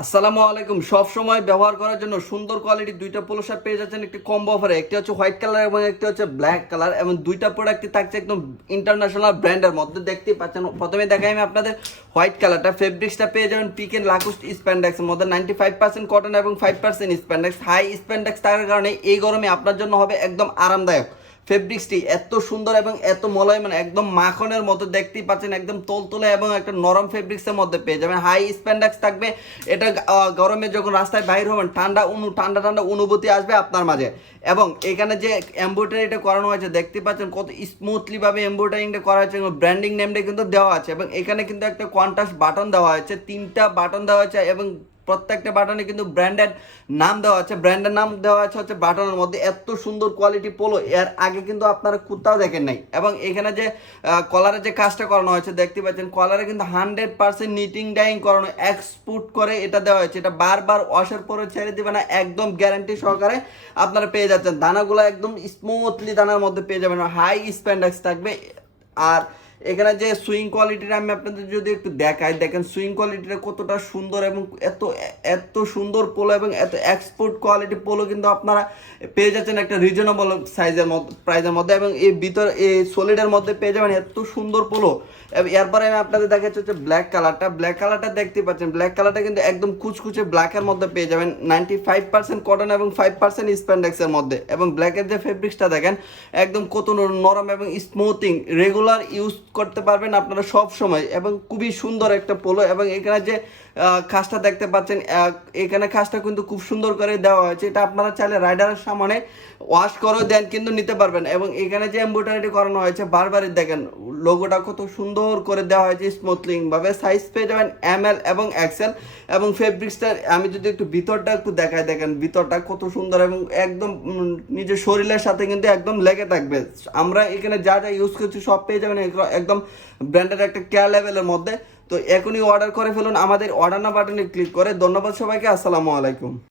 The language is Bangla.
আসসালামু আলাইকুম। সব সময় ব্যবহার করার জন্য সুন্দর কোয়ালিটির দুইটা পোলো শার্ট পেয়ে যাচ্ছেন একটি কম্বো অফারে। একটি হচ্ছে হোয়াইট কালার এবং একটি হচ্ছে ব্ল্যাক কালার, এবং দুইটা প্রোডাক্টই থাকছে একদম ইন্টারন্যাশনাল ব্র্যান্ডের মধ্যে। দেখতেই পাচ্ছেন, প্রথমে দেখাই আমি আপনাদের হোয়াইট কালারটা। ফেব্রিক্সটা পেয়ে যাবেন পিকেন লাকুস্ট স্প্যান্ডেক্সের মধ্যে, 95% কটন এবং 5% স্প্যান্ডেক্স। হাই স্প্যান্ডেক্স থাকার কারণে এই গরমে আপনার জন্য হবে একদম আরামদায়ক। ফেব্রিক্সটি এত সুন্দর এবং এত মলয়, মানে একদম মাখনের মতো, দেখতেই পাচ্ছেন একদম তোলতোলে এবং একটা নরম ফেব্রিক্সের মধ্যে পেয়ে যাবেন। হাই স্প্যান্ডেক্স থাকবে। এটা গরমে যখন রাস্তায় বাইর হবেন ঠান্ডা ঠান্ডা অনুভূতি আসবে আপনার মাঝে। এবং এখানে যে এমব্রয়ডারিটা করানো হয়েছে দেখতে পাচ্ছেন কত স্মুথলি ভাবে এমব্রয়ডারিংটা করা হয়েছে, ব্র্যান্ডিং নেমটা কিন্তু দেওয়া আছে। এবং এখানে কিন্তু একটা কন্ট্রাস্ট বাটন দেওয়া হয়েছে, 3টা বাটন দেওয়া হয়েছে, এবং প্রত্যেকটা বাটনে কিন্তু ব্র্যান্ডের নাম দেওয়া আছে। ব্র্যান্ডের নাম দেওয়া আছে হচ্ছে বাটনের মধ্যে। এত সুন্দর কোয়ালিটি পোলো এর আগে কিন্তু আপনারা কোথাও দেখেন নাই। এবং এখানে যে কলারের যে কাজটা করানো হয়েছে দেখতে পাচ্ছেন, কলারে কিন্তু 100% নিটিং ডাইং করানো, এক্সপোর্ট করে এটা দেওয়া হয়েছে। এটা বারবার ওয়াশের পরে ছেড়ে দিবে না, একদম গ্যারান্টি সহকারে আপনারা পেয়ে যাচ্ছেন। দানাগুলো একদম স্মুথলি দানার মধ্যে পেয়ে যাবেন। হাই স্প্যান্ডেক্স থাকবে। আর এখানে যে সুইং কোয়ালিটিটা আমি আপনাদের যদি একটু দেখাই, দেখেন সুইং কোয়ালিটিটা কতটা সুন্দর, এবং এত এত সুন্দর পোলো এবং এত এক্সপোর্ট কোয়ালিটি পোলো কিন্তু আপনারা পেয়ে যাচ্ছেন একটা রিজনেবল সাইজের মধ্যে, প্রাইসের মধ্যে। এবং এই ভিতরে এই সলিডের মধ্যে পেয়ে যাবেন এত সুন্দর পোলো। এরপরে আমি আপনাদের দেখাচ্ছি হচ্ছে ব্ল্যাক কালারটা। ব্ল্যাক কালারটা দেখতে পাচ্ছেন, ব্ল্যাক কালারটা কিন্তু একদম কুচকুচে ব্ল্যাকের মধ্যে পেয়ে যাবেন, 95% কটন এবং 5% স্প্যান্ডেক্সের মধ্যে। এবং ব্ল্যাকের যে ফেব্রিক্সটা দেখেন একদম কত নরম এবং স্মুথিং, রেগুলার ইউজ করতে পারবেন আপনারা সব সময়, এবং খুবই সুন্দর একটা পোলো। এবং এখানে যে খাসটা দেখতে পাচ্ছেন, এখানে খাসটা কিন্তু খুব সুন্দর করে দেওয়া হয়েছে। এটা আপনারা চাইলে রাইডারের সামনে ওয়াশ করে দেন কিন্তু নিতে পারবেন। এবং এখানে যে এমব্রয়ডারি করানো হয়েছে বারবারই দেখেন লোগোটা কত সুন্দর করে দেওয়া হয়েছে স্মুথলিং ভাবে। সাইজ পেয়ে যাবেন ML এবং XL। এবং ফেব্রিক্সটা আমি যদি একটু ভিতরটা একটু দেখাই, দেখেন ভিতরটা কত সুন্দর এবং একদম নিজের শরীরের সাথে কিন্তু একদম লেগে থাকবে। আমরা এখানে যা যা ইউজ করছি সব পেয়ে যাবেন একদম ব্র্যান্ডের একটা কেয়ার লেভেলের মধ্যে। তো এখনই অর্ডার করে ফেলুন আমাদের অর্ডার না বাটনে ক্লিক করে। ধন্যবাদ সবাইকে। আসসালামু আলাইকুম।